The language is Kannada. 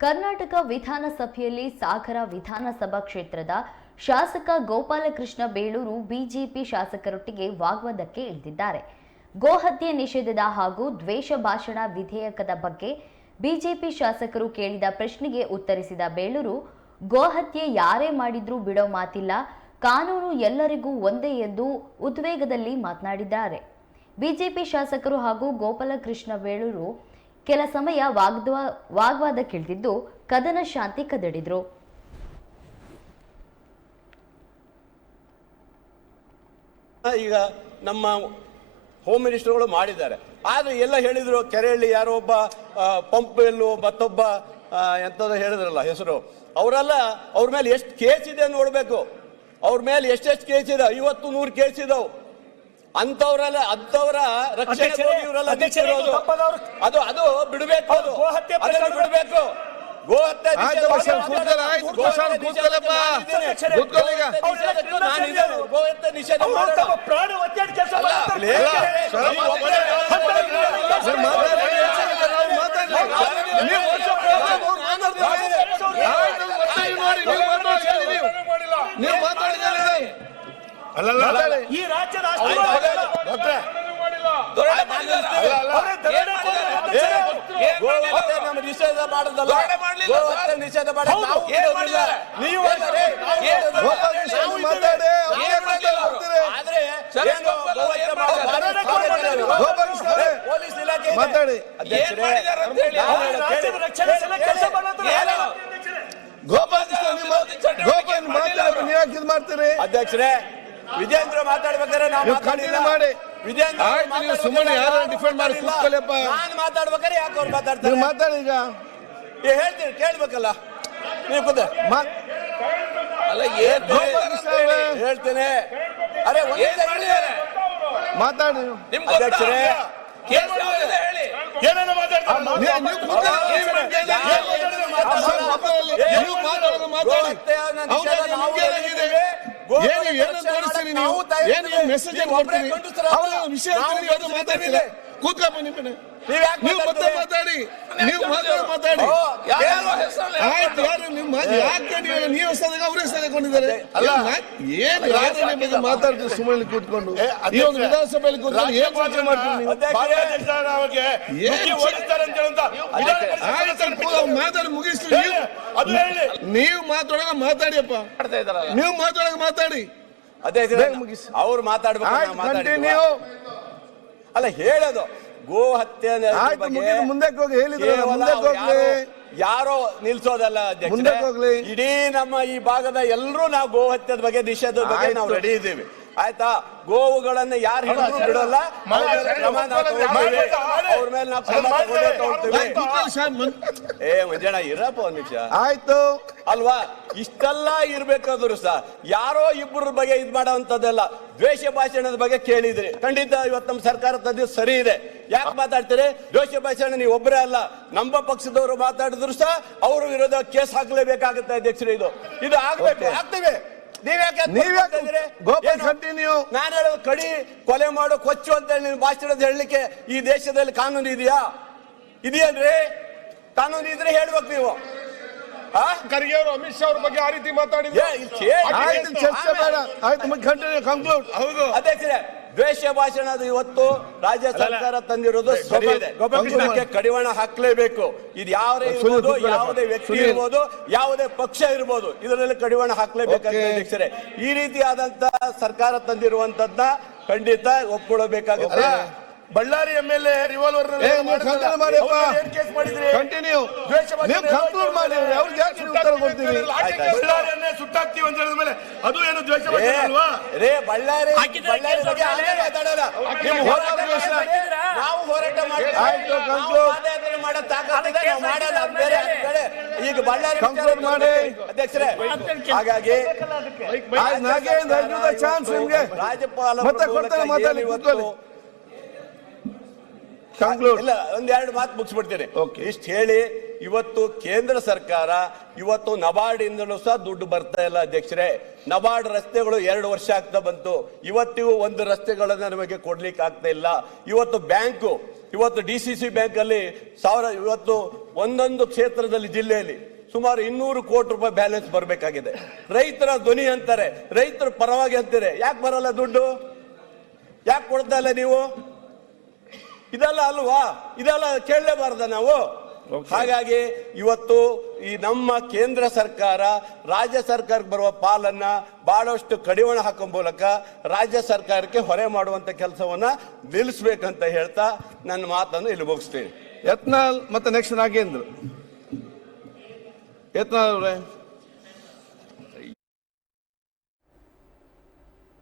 ಕರ್ನಾಟಕ ವಿಧಾನಸಭೆಯಲ್ಲಿ ಸಾಗರ ವಿಧಾನಸಭಾ ಕ್ಷೇತ್ರದ ಶಾಸಕ ಗೋಪಾಲಕೃಷ್ಣ ಬೇಳೂರು ಬಿಜೆಪಿ ಶಾಸಕರೊಟ್ಟಿಗೆ ವಾಗ್ವಾದಕ್ಕೆ ಇಳಿದಿದ್ದಾರೆ. ಗೋಹತ್ಯೆ ನಿಷೇಧದ ಹಾಗೂ ದ್ವೇಷ ಭಾಷಣ ವಿಧೇಯಕದ ಬಗ್ಗೆ ಬಿಜೆಪಿ ಶಾಸಕರು ಕೇಳಿದ ಪ್ರಶ್ನೆಗೆ ಉತ್ತರಿಸಿದ ಬೇಳೂರು ಗೋಹತ್ಯೆ ಯಾರೇ ಮಾಡಿದ್ರೂ ಬಿಡೋ ಮಾತಿಲ್ಲ, ಕಾನೂನು ಎಲ್ಲರಿಗೂ ಒಂದೇ ಎಂದು ಉದ್ವೇಗದಲ್ಲಿ ಮಾತನಾಡಿದ್ದಾರೆ. ಬಿಜೆಪಿ ಶಾಸಕರು ಹಾಗೂ ಗೋಪಾಲಕೃಷ್ಣ ಬೇಳೂರು ಕೆಲ ಸಮಯ ವಾಗ್ವಾದ ಕೇಳ್ತಿದ್ದು ಕದನ ಶಾಂತಿ ಕದಡಿದ್ರು. ಈಗ ನಮ್ಮ ಹೋಮ್ ಮಿನಿಸ್ಟರ್ಗಳು ಮಾಡಿದ್ದಾರೆ. ಆದ್ರೆ ಎಲ್ಲ ಹೇಳಿದ್ರು ಕೆರೆಯಲ್ಲಿ ಯಾರೋ ಒಬ್ಬ ಪಂಪ್ ಎಲ್ಲೋ ಮತ್ತೊಬ್ಬ ಆ, ಹೇಳಿದ್ರಲ್ಲ ಹೆಸರು. ಅವರೆಲ್ಲ ಅವ್ರ ಮೇಲೆ ಎಷ್ಟು ಕೇಸ್ ಇದೆ ನೋಡ್ಬೇಕು. ಅವ್ರ ಮೇಲೆ ಎಷ್ಟೆಷ್ಟು ಕೇಸ್ ಇದೆ? ಐವತ್ತು ನೂರು ಕೇಸ್ ಇದಾವ್. ಅಂತವ್ರೆಲ್ಲ ಅಂತವ್ರ ರಕ್ಷಣೆ. ಅದು ಅದು ಬಿಡಬೇಕು ಅದು ಬಿಡಬೇಕು ಗೋಹತ್ಯೆ ಬಸವ, ಕೂತ್ಕೊಳ್ಳಪ್ಪ. ನಿಷೇಧ ಪ್ರಾಣ ಕೆಲಸ ನೀವು. ಈ ರಾಜ್ಯದ ನಿಷೇಧ ಮಾಡೋದಲ್ಲ ನಿಷೇಧ ನೀವು ಪೊಲೀಸ್ ಇಲಾಖೆ ಮಾತಾಡಿ. ಗೋಪಾಲ ಮಾಡ್ತೀರಿ? ಅಧ್ಯಕ್ಷರೇ ವಿಜೇಂದ್ರ ಮಾತಾಡ್ಬೇಕಾದ್ರೆ ನಾವು ಮಾಡಿ. ಆಯ್ತು, ನೀವು ಸುಮ್ಮನೆ ಯಾರನ್ನ ಡಿಫೆಂಡ್ ಮಾಡಿ. ನಾನು ಮಾತಾಡ್ಬೇಕಾದ್ರೆ ಯಾಕೆ ಅವ್ರು ನೀವು ಮಾತಾಡಿ ಈಗ ಏ, ಹೇಳ್ತೀನಿ ಕೇಳ್ಬೇಕಲ್ಲ ನೀವು ಕೂತ ಮಾ- ಅಲ್ಲ ಗೋಪಾಲಕೃಷ್ಣ ಅವರೇ, ಹೇಳ್ತೇನೆ ಅರೆ ಒಂದ್ ನಿಮಿಷ ಇರಿ. ಮಾತಾಡಿ ಅಧ್ಯಕ್ಷರೇ ಏನೇನೋ ಮಾತಾಡ್ತಾರೆ. ನೀವು- ನೀವು ಕೂತ್ಕೊಳ್ಳಿ. ನೀವು ಸರ್, ಮಾತಾಡಿ. ನೀವು ಮಾತಾಡೋದು ಮಾತಾಡಿ ಹೌದಾ ನಿಮ್ಗೆ ತೋರಿಸ್ತೀರಿ ನೀವು ಏನು ಮೆಸೇಜ್ ಏನು ಕೊಡ್ತೀರಿ? ಹೌದು ವಿಷಯ ಹೇಳ್ತೀರಿ ನೀವು ಮತ್ತೆ ಮಾತಾಡಿ. ನೀವು ಮಾತಾಡಿ ಮಾತಾಡಿ? ಆಯ್ತು ಯಾರು ನಿಮ್ಮ ಮಾ- ಯಾಕೆ ನೀವು ನೀವು ಹೆಸರಾಗ ಅವ್ರ ಹೆಸರಾಕೊಂಡಿದ್ದಾರೆ ಅಲ್ಲ ಏನು ಯಾರ ಬಗ್ಗೆ ಮಾತಾಡ್ತೀವಿ ಸುಮ್ಮನೆ ಕೂತ್ಕೊಂಡು? ಈ ಒಂದು ವಿಧಾನಸಭೆಯಲ್ಲಿ ಏನ್ ಮಾತಾಡಿ ಮುಗಿಸ್ಲಿ ನೀವು ಅದು ಹೇಳಿ. ನೀವು ಮಾತಾಡೋಣ ಮಾತಾಡಿಯಪ್ಪ ನೀವು ಮಾತಾಡೋಕೆ ಮಾತಾಡಿ. ಅದೇ ಮುಗಿಸಿ. ಅವ್ರು ಮಾತಾಡ್ಬೇಕು ಅಲ್ಲ ಹೇಳೋದು. ಗೋ ಹತ್ಯೆ ಮುಂದಕ್ಕೆ ಹೋಗಿ ಹೇಳಿದ್ರೆ ಮುಂದಕ್ಕೆ ಅವ್ರು ಹೋಗ್ಲಿ. ಯಾರೋ- ಯಾರೋ ನಿಲ್ಸೋದಲ್ಲ ಅಧ್ಯಕ್ಷ ಇಡೀ ನಮ್ಮ ಈ ಭಾಗದ ಎಲ್ಲರೂ ನಾವು ಗೋ ಹತ್ಯದ ಬಗ್ಗೆ ನಿಷೇಧದ ಬಗ್ಗೆ ನಾವು ರೆಡಿ ಇದ್ದೀವಿ. ಆಯ್ತಾ? ಗೋವುಗಳನ್ನ ಯಾರು ಹಿಡಿದ್ರು ಬಿಡೋಲ್ಲ? ಅವ್ರ ಮೇಲೆ ನಾವು ತಗೊಳ್ತೀವಿ. ಏ ಮಂಜಣ್ಣ ಇರಪ್ಪ ಒಂದ್ ನಿಮಿಷ. ಆಯ್ತು. ಅಲ್ವಾ? ಇಷ್ಟೆಲ್ಲ ಇರ್ಬೇಕಾದ್ರು ಸಹ ಯಾರೋ ಇಬ್ಬರ ಬಗ್ಗೆ ಇದ್ ಮಾಡೋವಂಥದ್ದೆಲ್ಲ ದ್ವೇಷ ಭಾಷಣದ ಬಗ್ಗೆ ಕೇಳಿದ್ರಿ. ಖಂಡಿತ ಇವತ್ತು ನಮ್ಮ ಸರ್ಕಾರ ತದ್ದು ಸರಿ ಇದೆ. ಯಾಕೆ ಮಾತಾಡ್ತೀರಿ? ದ್ವೇಷ ಭಾಷಣ ನೀವು ಒಬ್ಬರೇ ಅಲ್ಲ. ನಮ್ಮ ಪಕ್ಷದವರು ಮಾತಾಡಿದ್ರು ಸಹ ಅವ್ರ ವಿರೋಧ ಕೇಸ್ ಹಾಕ್ಲೇಬೇಕಾಗುತ್ತೆ ಅಧ್ಯಕ್ಷರು ಇದು. ಇದು ಆಗ್ಬೇಕು. ಆಗ್ತೇವೆ. ನೀವ್ಯಾಕೆ ನೀವ್ಯಾಕೆ ಗೋಪಾಲ್ ಕಂಟಿನ್ಯೂ ನಾನು ಹೇಳೋದು ಕಡಿ ಕೊಲೆ ಮಾಡೋ ಕೊಚ್ಚು ಅಂತ ಹೇಳಿ ನೀವು ಭಾಷಣದ ಹೇಳಲಿಕ್ಕೆ ಈ ದೇಶದಲ್ಲಿ ಕಾನೂನು ಇದೆಯಾ? ಇದೆಯಲ್ರಿ? ಕಾನೂನು ಇದ್ರೆ ಹೇಳ್ಬೇಕು ನೀವು. ಆ? ಖರ್ಗೆ ಅವರು ಅಮಿತ್ ಶಾ ಅವ್ರ ಬಗ್ಗೆ ಆ ರೀತಿ ಮಾತಾಡಿದ್ರೆ. ಆಯ್ತು ಕಂಟಿನ್ಯೂ ಕಂಕ್ಲೂಡ್ ಹೌದು. ಅಧ್ಯಕ್ಷರೇ ದ್ವೇಷ ಭಾಷಣ ಅದು ಇವತ್ತು ರಾಜ್ಯ ಸರ್ಕಾರ ತಂದಿರೋದು ಇದಕ್ಕೆ ಕಡಿವಾಣ ಹಾಕ್ಲೇಬೇಕು. ಇದು ಯಾರೇ ಇರ್ಬೋದು ಯಾವುದೇ ವ್ಯಕ್ತಿ. ಇರ್ಬೋದು ಯಾವುದೇ ಪಕ್ಷ ಇರ್ಬೋದು ಇದರಲ್ಲಿ ಕಡಿವಾಣ ಹಾಕ್ಲೇಬೇಕಂತ. ಅಧ್ಯಕ್ಷರೇ ಈ ರೀತಿಯಾದಂತ ಸರ್ಕಾರ ತಂದಿರುವಂತದ್ನ ಖಂಡಿತ ಒಪ್ಕೊಳ್ಳಬೇಕಾಗುತ್ತೆ Ballari M L A revolver continue ಮಾಡಿಯಪ್ಪ. ಏನ್ ಕೇಸ್ ಮಾಡಿದ್ರಿ? ಕಂಟಿನ್ಯೂ ದ್ವೇಷ ಭಾಷಣ ನೀವು ಕಂಕ್ಲೂಡ್ ಮಾಡಿ ಅವ್ರಿಗೆ ಯಾಕೆ ಸುಟ್ಟಾಕ್ತೀವಿ ಅಂತ ಹೇಳಿದ ಮೇಲೆ ಅದು ಏನು ದ್ವೇಷ ಏ, ಅಲ್ವಾ? ರೇ ಬಳ್ಳಾರಿ ಹಾಕಿದ್ರೆ ಬಳ್ಳಾರಿ ಬಗ್ಗೆ ಹಾಕಿದ್ರೆ ನೀವು ಹಾಕಿದ್ರೆ? ಹೋರಾಟ ಮಾಡಿ, ನಾವು ಹೋರಾಟ ಮಾಡ್ತೀವಿ. ಮಾಡೋ ತಾಕತ್ತಿದೆ, ನಾವು ಮಾಡಲ್ಲ, ಬೇರೆ. ಈಗ ಬಳ್ಳಾರಿ ಮಾಡಿ. ಅಧ್ಯಕ್ಷರೇ ಹಾಗಾಗಿ ನಾಗೇಂದ್ರ ಚಾನ್ಸ್ ನಿಮ್ಗೆ. ರಾಜ್ಯಪಾಲ ಮತ್ತೆ ಕೊಡ್ತಾರೆ ಮಾತಾಡಿ ಕಂಕ್ಲೂಡ್ ಇಲ್ಲ ಒಂದೆರಡು ಮಾತು ಮುಗಿಸ್ಬಿಡ್ತೇನೆ. ಇಷ್ಟು ಹೇಳಿ ಇವತ್ತು ಕೇಂದ್ರ ಸರ್ಕಾರ ಇವತ್ತು ನಬಾರ್ಡ್ ಇಂದಲೂ ಸಹ ದುಡ್ಡು ಬರ್ತಾ ಇಲ್ಲ ಅಧ್ಯಕ್ಷರೇ. ನಬಾರ್ಡ್ ರಸ್ತೆಗಳು ಎರಡು ವರ್ಷ ಆಗ್ತಾ ಬಂತು. ಇವತ್ತಿಗೂ ಒಂದು ರಸ್ತೆಗಳನ್ನ ನಮಗೆ ಕೊಡ್ಲಿಕ್ಕೆ ಆಗ್ತಾ ಇಲ್ಲ. ಇವತ್ತು ಬ್ಯಾಂಕು ಇವತ್ತು ಡಿ ಸಿ ಸಿ ಬ್ಯಾಂಕ್ ಅಲ್ಲಿ ಸಾವಿರ ಇವತ್ತು ಒಂದೊಂದು ಕ್ಷೇತ್ರದಲ್ಲಿ ಜಿಲ್ಲೆಯಲ್ಲಿ ಸುಮಾರು ಇನ್ನೂರು ಕೋಟಿ ರೂಪಾಯಿ ಬ್ಯಾಲೆನ್ಸ್ ಬರಬೇಕಾಗಿದೆ. ರೈತರ ಧ್ವನಿ ಅಂತಾರೆ. ರೈತರ ಪರವಾಗಿ ಅಂತಾರೆ. ಯಾಕೆ ಬರಲ್ಲ ದುಡ್ಡು? ಯಾಕೆ ಕೊಡ್ತಾ ಇಲ್ಲ ನೀವು? ಇದೆಲ್ಲ ಅಲ್ವಾ? ಇದೆಲ್ಲ ಕೇಳಲೇಬಾರ್ದ ನಾವು? ಹಾಗಾಗಿ ಇವತ್ತು ಈ ನಮ್ಮ ಕೇಂದ್ರ ಸರ್ಕಾರ ರಾಜ್ಯ ಸರ್ಕಾರಕ್ಕೆ ಬರುವ ಪಾಲನ್ನ ಬಹಳಷ್ಟು ಕಡಿವಾಣ ಹಾಕೋ ಮೂಲಕ ರಾಜ್ಯ ಸರ್ಕಾರಕ್ಕೆ ಹೊರೆ ಮಾಡುವಂತ ಕೆಲಸವನ್ನ ನಿಲ್ಲಿಸ್ಬೇಕಂತ ಹೇಳ್ತಾ ನನ್ನ ಮಾತನ್ನು ಇಲ್ಲಿ ಮುಗಿಸ್ತೀನಿ. ಯತ್ನಾಲ್ ಮತ್ತೆ ನೆಕ್ಸ್ಟ್ ನಾಗೇಂದ್ರ. ಯತ್ನಾಲ್ ಅವರೇ.